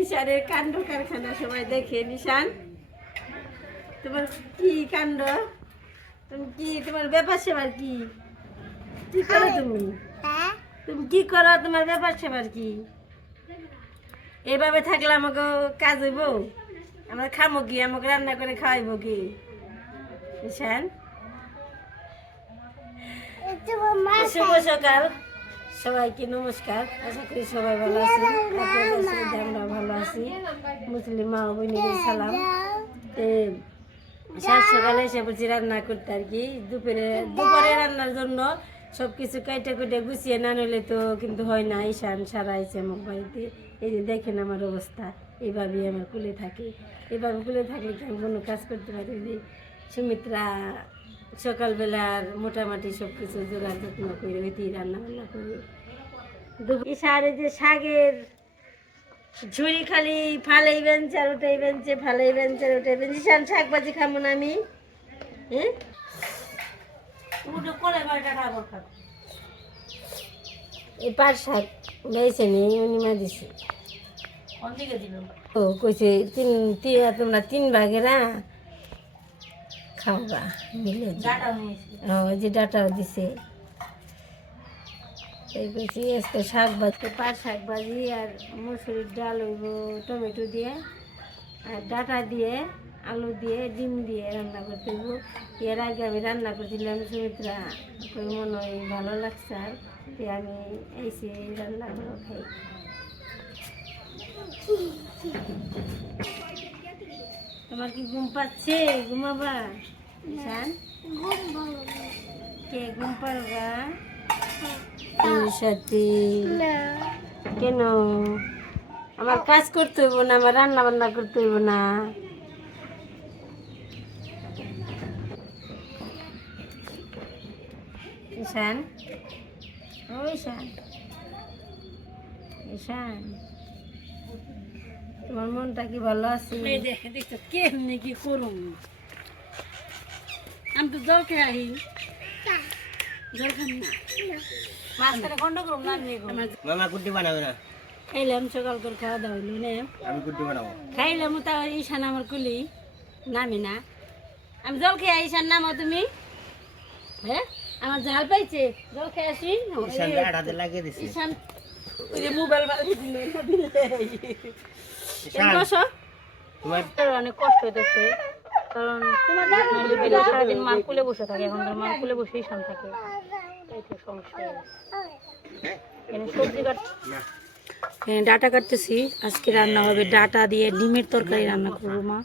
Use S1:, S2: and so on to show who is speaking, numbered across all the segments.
S1: ঈশানের কাণ্ড কারখানা সবাই দেখে নিশান তোমার কি কাণ্ড? তুমি কি তোমার ব্যাপার সেবার কি? কি করো তুমি? তুমি কি করো? তোমার ব্যাপার সেবার কি? এভাবে থাকলে আমাকে কাজ হইব? আমরা খামো কি? আমাকে রান্না করে খাওয়াইব কি? ঈশান? শুভ সকাল সবাইকে নমস্কার। আশা করি সবাই ভালো আছি আমরা ভালো আছি। মুসলিম মা বোনের সালাম। সাত সকালে এসে বলছি রান্না করতে আর কি। দুপুরে দুপুরে রান্নার জন্য সব কিছু কাইটে কুটে গুছিয়ে না নিলে তো কিন্তু হয় না। ঈশান সারা আইসে আমার বাড়িতে। এই যে দেখেন আমার অবস্থা। এইভাবেই আমার কুলে থাকি। এইভাবে কুলে থাকলে কি আমি কোনো কাজ করতে পারি? সুমিত্রা সকালবেলার মোটামুটি সব কিছু জোগাড় যত্ন করে ওইতেই রান্না বান্না করি ইশারে যে শাকের ঝুড়ি খালি ফালাই বেঞ্চে আর ওটাই বেঞ্চে ফালাই বেঞ্চে আর ওটাই বেঞ্চে। শান শাক ভাজি খাব না আমি? হ্যাঁ? এই পাট শাক বেছে নি উনি মা দিছে। ও কইছে তিন তিন তোমরা তিন ভাগেরা খাওয়া মিলে ওই যে ডাটাও দিছে। এই আজকে শাক ভাজি পাট শাক ভাজি আর মুসুরির ডাল হইব টমেটো দিয়ে আর ডাটা দিয়ে আলু দিয়ে ডিম দিয়ে রান্না করতে হইব। এর আগে আমি রান্না করছিলাম সুমিত্রা কই মনে হয় ভালো লাগছে আর আমি এসে রান্না করে খাই। তোমার কি ঘুম পাচ্ছে? ঘুমাবা? ঈশান? কে ঘুম পারবা? সাথে। কেন? আমার কাজ করতে হইব না আমার রান্না বান্না করতে হইব না। ঈশান? ও ঈশান। ঈশান? তোমার মনটা কি ভালো আছে? দেখে দেখছ কেমনি কি করুম? আমি তো জল খেয়ে আহি জল খাম না। মাঝখানে গন্ড করুম না নিয়ে
S2: মামা কুটি বানাবে না।
S1: খাইলাম সকাল করে খাওয়া দাওয়া হইল না।
S2: আমি কুটি বানাবো।
S1: খাইলাম তা ঈশান আমার কুলি নামি না। আমি জল খেয়ে ঈশান নামো তুমি। হ্যাঁ আমার ঝাল পাইছে জল খেয়ে আসি
S2: ঈশান লাগিয়ে দিছি। ঈশান
S1: মোবাইল বাড়ি দিলে না দিলে ঈশান বসো তোমার অনেক কষ্ট হইতেছে। কারণ সারাদিন মা কুলে বসে থাকে এখন মা কুলে বসেই শান থাকে। সমস্যা। হয়ে গেছে। এখানে সবজি কাট ডাটা কাটতেছি। আজকে রান্না হবে ডাটা দিয়ে ডিমের তরকারি রান্না করব মা।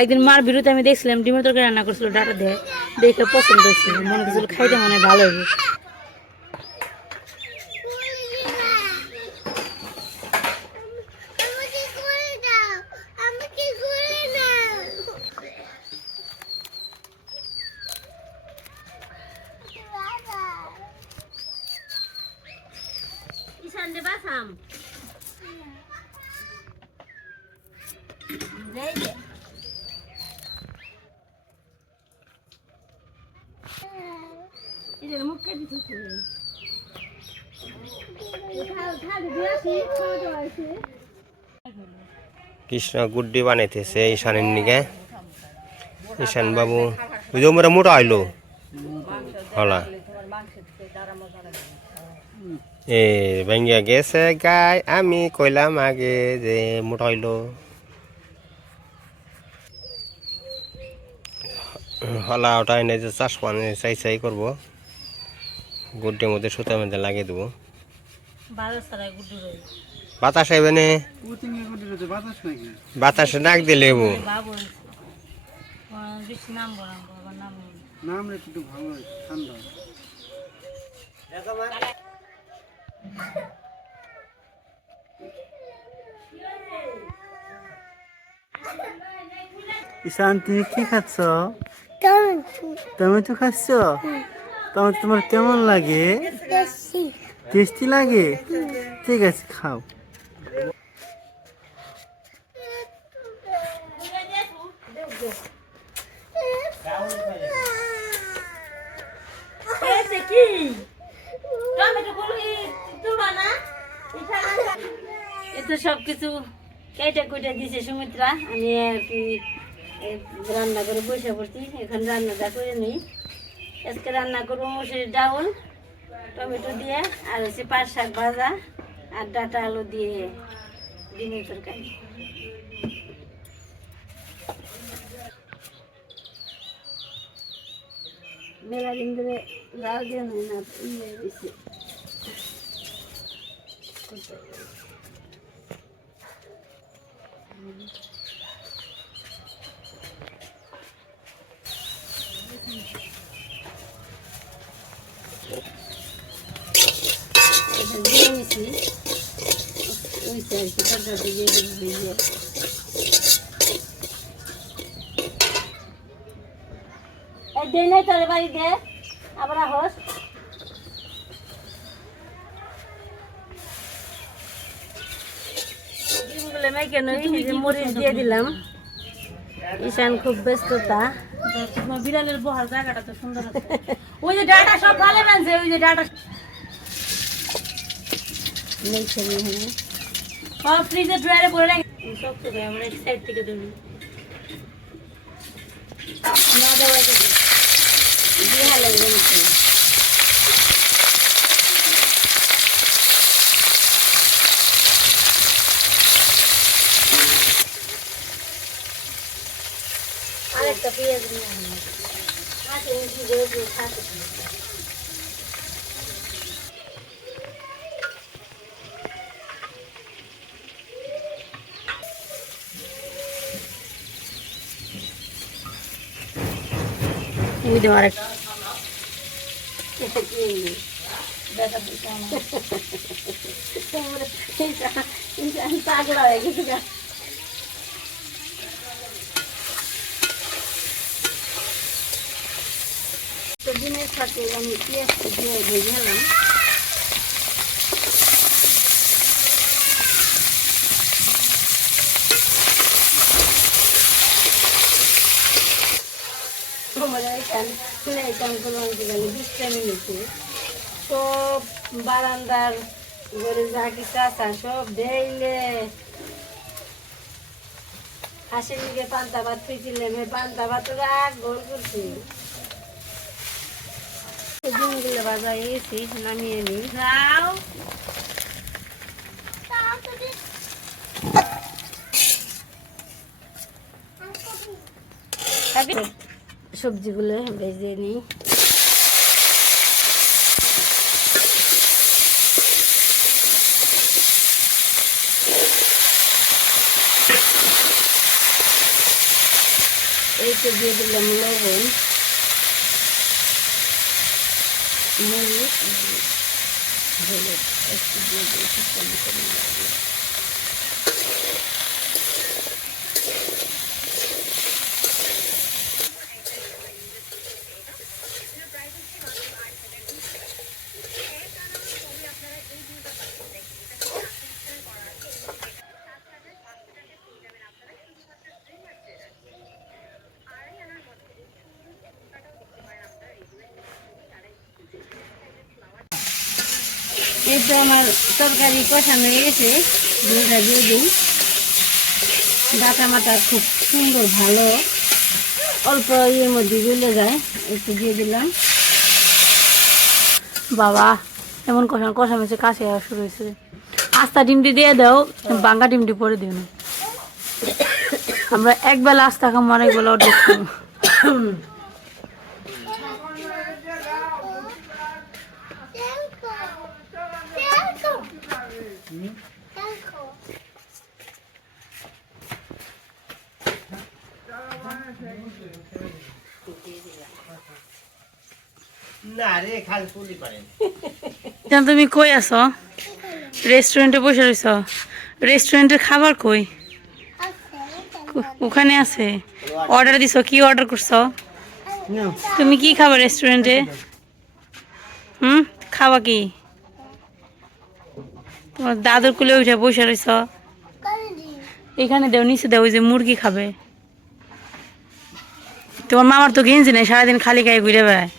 S1: একদিন মার বিরুদ্ধে আমি দেখছিলাম ডিমের তরকারি রান্না করছিল ডাটা দিয়ে। দেখে পছন্দ হয়েছিল। মনে করছিল খাইতে মনে হয় ভালো হবে ঈশান দে
S2: বাসাম যাই দে এদের মুখ কেটে দিচ্ছে কৃষ্ণ গুড্ডি বানাইতেছে ঈশানের নিকে। ঈশান বাবু, ওই যে মোটা হইল। হলা। এ, ভেঙ্গিয়া গেছে গাই, আমি কইলাম আগে যে মোটা হইল। হলা ওটা এনে যে চাষ পানি চাই চাই করব। গুড্ডির মধ্যে সুতা মধ্যে লাগিয়ে দেবো।
S1: বাতাস আইবে না?
S2: বাতাসে নাক দিলে ঈশান তুমি কি খাচ্ছ? টমেটো খাচ্ছ? টমেটো তোমার কেমন লাগে? টেস্টি লাগে? ঠিক আছে, খাও।
S1: দিছে সুমিত্রা। আমি আর কি রান্না করে বসে পড়ছি। এখন রান্নাটা করে নিই। আজকে রান্না করব মুসুরির ডাউল, টমেটো দিয়ে, আর হচ্ছে পাট শাক ভাজা, আর ডাটা আলু দিয়ে ডিমের তরকারি। মেলা দিন ধরে লাল দিয়ে না ইয়ে দিছে। এটা ওই দিয়ে দিয়ে বাড়ি দে আবার হোস মরিচ দিয়ে দিলাম? ঈশান খুব ব্যস্ততা। বিড়ালের বহার জায়গাটা তো সুন্দর ওই যে ডাটা সব ভালো মানছে ওই যে ডাটা মেখে নিয়ে সব ফ্রিজে ড্রয়ারে পরে রাখি সব তো আমরা এক সাইড থেকে দেবো না দেওয়া যাবে দিয়ে হালে মেখে আরেকটা পেঁয়াজ নিয়ে আনলাম আচ্ছা ইঞ্চি করে দিয়ে খাতে দেওয়ার পাগলা হয়ে গেছে। তো ডিমের সাথে আমি পেঁয়াজটা দিয়ে ভেজে নিলাম আমরা এখানে এখান কোনো গেলে বিশটা মিনিটে সব বারান্দার ঘরে যা কিছু আছে সব দেইলে হাসির দিকে পান্তা ভাত পেয়েছিলাম পান্তা ভাত রাগ গোল করছি। ডিমগুলো বাজা গেছি নামিয়ে নি যাও। সবজিগুলো ভেজে নিই। এইটা দিয়ে দিলাম লবণ মরিচ হলুদ একটু দিয়ে দিয়েছি টমেটো মিলাবো। এই তো আমার তরকারি কষানো হয়ে গেছে দুটা দিয়ে দিই। ডাটা খুব সুন্দর ভালো। অল্প ইয়ের মধ্যে গলে যায়। একটু দিয়ে দিলাম। বাবা, এমন কষা কষা মেছে কাছে শুরু হয়েছে। আস্তা ডিমটি দিয়ে দাও, বাঙ্গা ডিমটি পরে দিও না। আমরা একবেলা আস্তা খাম আর একবেলা তুমি কই আছো? রেস্টুরেন্টে বসে রয়েছ রেস্টুরেন্টের খাবার কই? ওখানে আছে। অর্ডার দিছো কি অর্ডার করছ? তুমি কি খাবা রেস্টুরেন্টে হুম? খাবা কি? তোমার দাদুর কুলে উঠে বসে রয়েছ এখানে দেও নিচে দেও ওই যে মুরগি খাবে। তোমার মামার তো গেঞ্জি নেই সারাদিন খালি গায়ে ঘুরে বেড়ায়।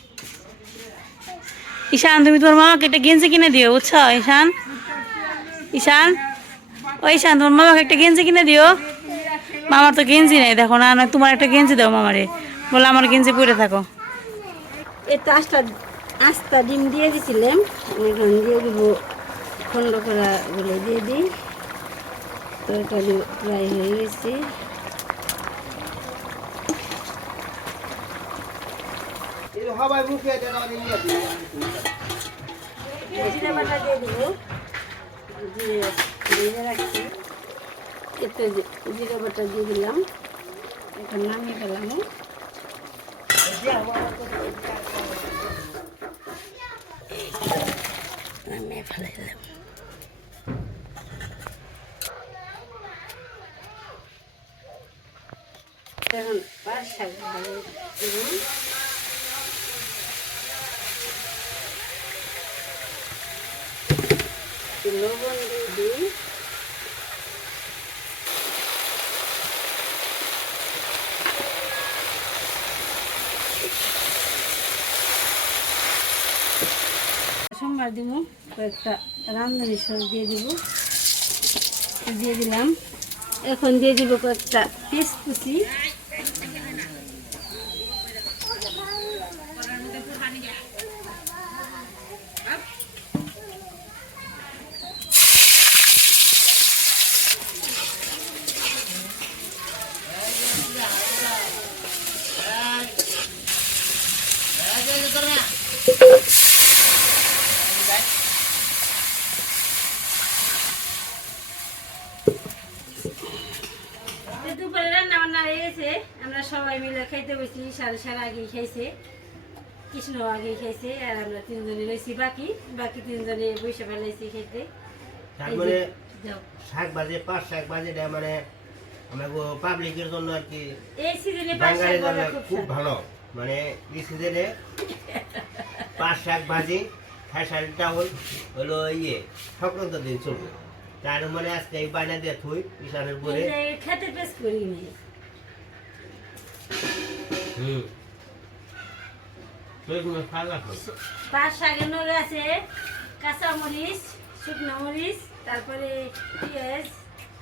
S1: ঈশান, তুমি তোমার মামাকে একটা গেঞ্জি কিনে দিও, বুঝছ? ঈশান? ঈশান? ওই শান্ত তোমার মামাকে একটা গেঞ্জি কিনে দিও। মামার তো গেঞ্জি নেই, দেখো না তোমার একটা গেঞ্জি দাও মামারে। বলে আমার গেঞ্জি পরে থাকো। তো আস্তা আস্তা ডিম দিয়ে দিছিলাম। এখন দিয়ে দিব খন্ড করা গুলো দিয়ে দিই। তরকারি প্রায় হয়ে গেছে। জিরে বাটা দিয়ে দিব জিরে একটু জিরে দিয়ে দিলাম এখন নামিয়ে ফেলাম নামিয়ে ফেলাইলাম এখন পাঁচ শাক ভালো দিব। একটু লবণ দিয়ে দিই সোমবার দিব কয়েকটা রান্ধনি সস দিয়ে দিব দিয়ে দিলাম। এখন দিয়ে দিব কয়েকটা পিস কুচি তো দুপুরে রান্না বান্না হয়ে গেছে আমরা সবাই মিলে খাইতে বসি সাড়ে সাড়ে আগে খাইছে। কৃষ্ণ আগে খাইছে আর আমরা তিনজনে রয়েছি বাকি বাকি তিনজনে বসে ফেলাইছি খেতে
S3: তার মানে শাক বাজে পাঁচ শাক বাজে মানে আমরা পাবলিকের জন্য আর কি।
S1: এই সিজনে বাঙালির জন্য
S3: খুব খুব ভালো। মানে এই সিজনে পাঁচ শাক ভাজি খেসারিটা হল হলো ইয়ে সংক্রান্ত দিন চলবে। তার মানে আজকে এই দিয়ে থুই পরে
S1: খেতে বেশ করিনি। পাঁচ শাকের নলে আছে কাঁচা মরিচ শুকনো মরিচ তারপরে পেঁয়াজ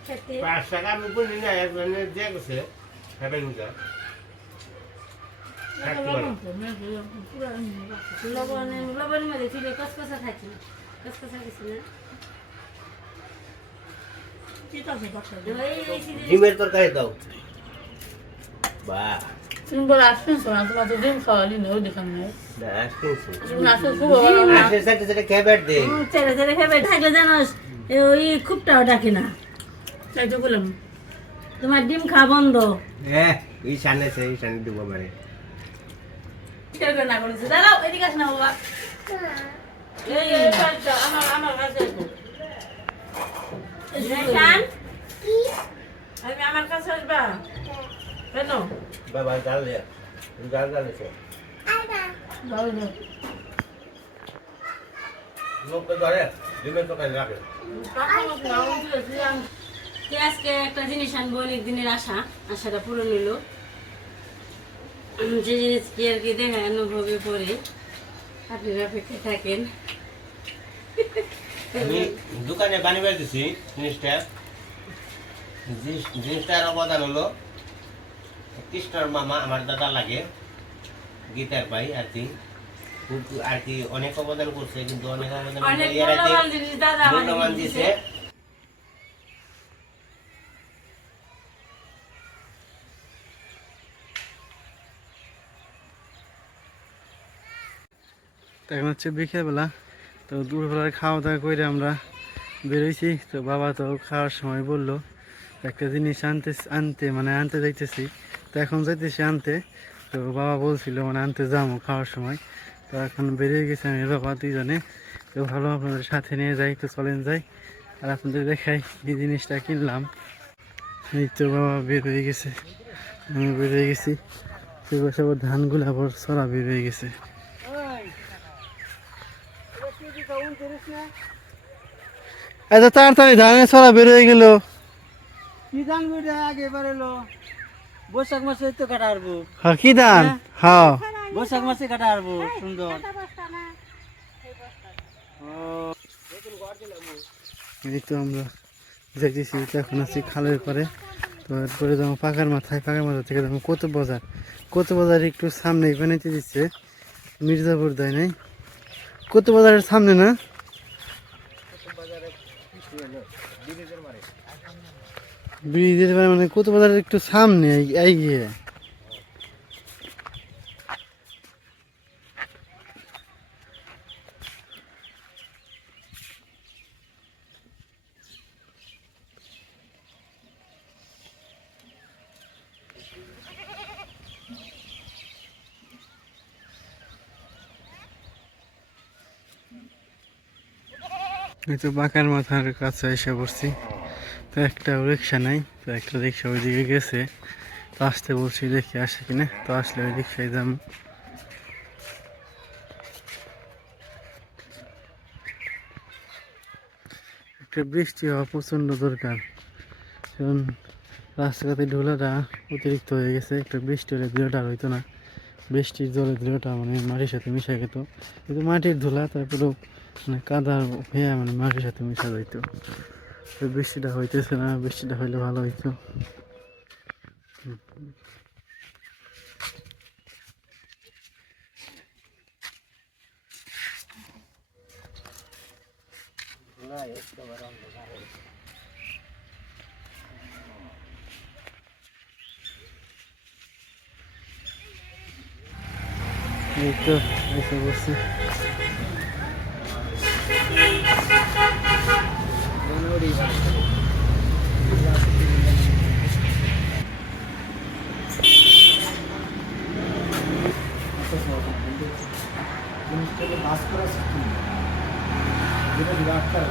S1: খেতে।
S3: পাঁচ শাক আমি বলি না মানে যে গেছে খাবেন পারো
S1: লবণ লবণের মধ্যে তুলে কসকসা থাকি কসকসা কিছু না।
S3: ডিমের তরকারি দাও। বাহ।
S1: তুমি বলে আসছেন শোনা তোমার তো ডিম খাওয়ালি না ওই দেখান না
S3: না আসতেছি
S1: তুমি আসো খুব ভালো
S3: আসে সাথে সাথে খেয়ে বেট দে হুম,
S1: ছেড়ে ছেড়ে খাবে থাকলে জানোস এ ওই খুবটাও ডাকে না তাই তো বললাম তোমার ডিম খাওয়া বন্ধ
S3: হ্যাঁ এই সামনে সে সামনে দিব মানে
S1: না করেছে দাঁড়াও এদিকে আস না বাবা এই এই আমার আমার কাছে আমি আমার কাছে আসবা কেন?
S3: বাবা ডাল দে। ডাল ডাল দে যাও যাও লোক তো ধরে ডিমের তরকারি রাখে।
S1: আজকে একটা জিনিস আনব অনেক দিনের আশা। আশাটা পূরণ হইল যে জিনিস কি আর কি দেখায় অনুভবে পরে আপনারা অপেক্ষা থাকেন।
S3: আমি দোকানে বানিয়ে বেড়েছি জিনিসটা। জিনিস- জিনিসটার অবদান হলো কৃষ্ণর মামা আমার দাদা লাগে গীতার ভাই আর কি। খুব আর কি অনেক অবদান করছে কিন্তু অনেক অবদান মূল্যবান। দিছে
S4: তো এখন হচ্ছে বিকেলবেলা তো দুপুরবেলার খাওয়া দাওয়া করে আমরা বেরোইছি। তো বাবা তো খাওয়ার সময় বলল একটা জিনিস আনতে আনতে মানে আনতে যাইতেছি। তো এখন যাইতেছি আনতে। তো বাবা বলছিল মানে আনতে যাব খাওয়ার সময়। তো এখন বেরিয়ে গেছে আমি বাবা দুইজনে। তো ভালো আপনাদের সাথে নিয়ে যাই তো চলেন যাই। আর আপনাদের দেখাই এই জিনিসটা কিনলাম। এই তো বাবা বের হয়ে গেছে। আমি বের হয়ে গেছি। তো সব ধানগুলো আবার সরা বের হয়ে গেছে। এত তাড়াতাড়ি ধানের ছড়া বের হয়ে গেল।
S1: কি ধান আগে বেরোলো বৈশাখ মাসে তো কাটা
S4: হ্যাঁ কি ধান? হ্যাঁ।
S1: বৈশাখ মাসে কাটা হারবো সুন্দর।
S4: এই তো আমরা যাইতেছি এখন আছি খালের পরে তো এরপরে যাব পাকার মাথায় পাকার মাথা থেকে যাব কত বাজার। কত বাজার একটু সামনে বানাইতে দিচ্ছে। মির্জাপুর দেয় নাই। কত বাজারের সামনে না? ব্রিজের বারে মানে কত বাজারের একটু সামনে এই গিয়ে। এই তো বাঁকার মাথার কাছে এসে পড়ছি। তো একটা রিক্সা নাই, তো একটা রিক্সা ওইদিকে গেছে। তো আসতে বলছি, দেখি আসে কিনা। তো আসলে ওই রিক্সায় যাম। একটা বৃষ্টি হওয়া প্রচণ্ড দরকার। কারণ রাস্তাঘাটে ঢোলাটা অতিরিক্ত হয়ে গেছে। একটা বৃষ্টি হলে আর হইতো না। বৃষ্টির জলে ধুলাটা মানে মাটির সাথে মিশে গেত। কিন্তু মাটির ধুলা, তারপরেও মানে কাদা হয়ে মানে মাটির সাথে মিশা যাইতো। বৃষ্টিটা হইতেছে না বৃষ্টিটা হইলে ভালো হইতো। এই তো जिनके लिए भास्कर सिक्किम
S1: जिन्हें विराट कर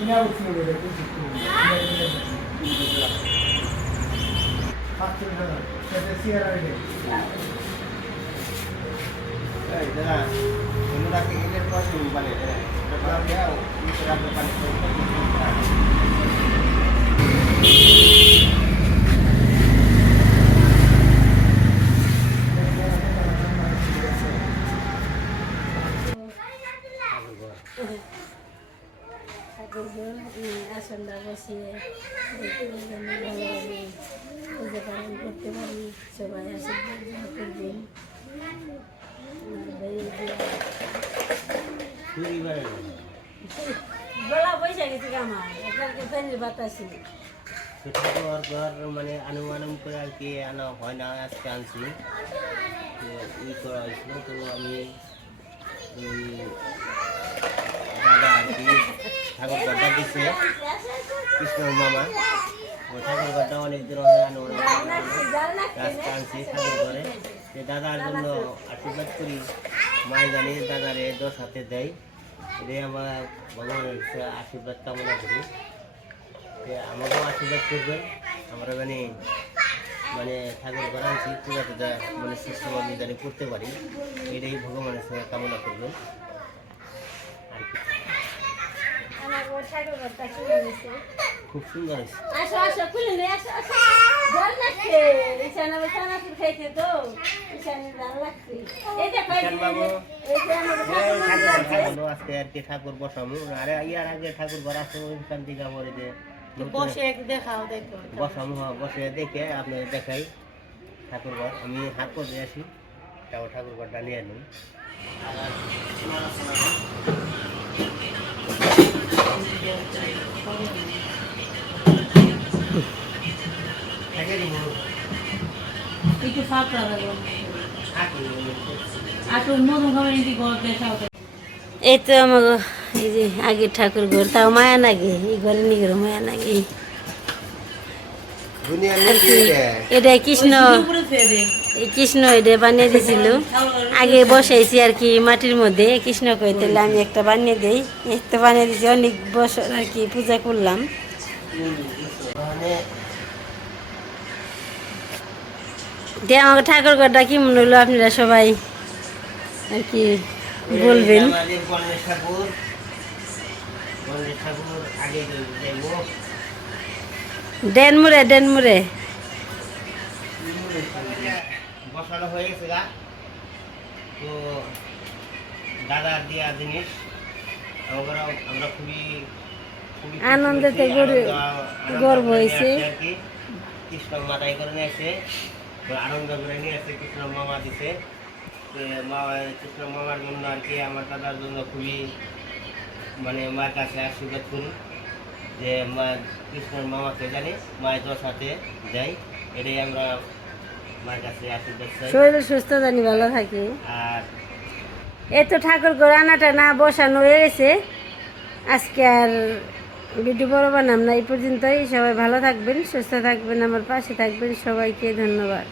S1: ఇలాగ వచ్చినాడు আসনটা বসিয়ে দেখতে যেন ভালোভাবে পুজো পালন করতে পারি সবাই আশীর্বাদ দোয়া করবেন আর এই যে চুরি করে গলা পয়সা গেছে আমার কালকে ফ্যানের বাতাসি
S3: সেটা তো আর ঘর মানে আনুমানুম করে আর কি আনা হয় না আজকে আনছি তো ই করা হয়েছিল তো আমি এই দাদা আর কি ঠাকুর গড্ডা দিচ্ছে কৃষ্ণর মামা। ও ঠাকুর গড্ডা অনেক আনুমানুম আজকে আনছি ঠাকুর ঘরে। সে দাদার জন্য আশীর্বাদ করি। মাই জানি দাদারে দশ হাতে দেয়। এটাই আমার ভগবানের আশীর্বাদ কামনা করি। যে আমাকেও আশীর্বাদ করবেন আমরা মানে মানে ঠাকুর ঘর আনছি পূজাতে যা মানে সুস্থভাবে জানি করতে পারি। এটাই ভগবানের সঙ্গে কামনা করবেন। আর কি খুব সুন্দর
S1: আসো আসো খুলে নে আসো আসো। জল লাগছে। ইশানা চানাচুর খাইছে তো। ইশানের জল লাগছে। এই যে খাইছে। এই যে
S3: ঠাকুর ঠাকুর আজকে আর কি ঠাকুর বসামু। আরে ইয়ার আগে ঠাকুর ঘর আসতে ওইখান থেকে আমার যে
S1: বসে দেখাও দেখো।
S3: বসামু হ্যাঁ, বসে দেখে আপনাদের দেখাই ঠাকুর ঘর। আমি হাত করে আসি। তারপর ঠাকুর ঘরটা নিয়ে নিই
S1: এই তো আমার এই যে আগে ঠাকুর ঘর তাও মায়া নাকি এই ঘরে নিগর মায়া নিয়ে এটা। কৃষ্ণ কৃষ্ণ এটা বানিয়ে দিছিল। আগে বসাইছি আর কি মাটির মধ্যে। কৃষ্ণ কইতেলে আমি একটা বানিয়ে দিই। একটা বানিয়ে দিয়েছি অনেক বছর আর কি পূজা করলাম। মানে দিয়ে আমাকে ঠাকুর ঘরটা কি মনে হলো আপনারা সবাই আর কি বলবেন। ঠাকুর।
S3: ঠাকুর আগে যাইব।
S1: ডেনমুরে ডেনমুরে।
S3: বসানো হয়ে গেছে গা। তো দাদার দেওয়া জিনিস। আমরা আমরা খুবই
S1: আনন্দেতে আনন্দ- আনন্দ গর্ব হয়েছে।
S3: কৃষ্ণ মাথায় করে নিয়ে আসছে। তো আনন্দ করে নিয়ে আসছে কৃষ্ণ মামা দিছে। মা কৃষ্ণ মামার জন্য আর কি আমার দাদার জন্য খুবই মানে মার কাছে আশীর্বাদ করি। যে মা কৃষ্ণর মামাকে জানি মায়ের দশ হাতে যাই। এটাই আমরা মার কাছে আশীর্বাদ চাই।
S1: শরীর সুস্থ জানি ভালো থাকি। আর এই তো ঠাকুর ঘর আনাটা না বসানো হয়ে গেছে। আজকে আর ভিডিও বড় বানাম না এই পর্যন্তই। সবাই ভালো থাকবেন সুস্থ থাকবেন আমার পাশে থাকবেন। সবাইকে ধন্যবাদ।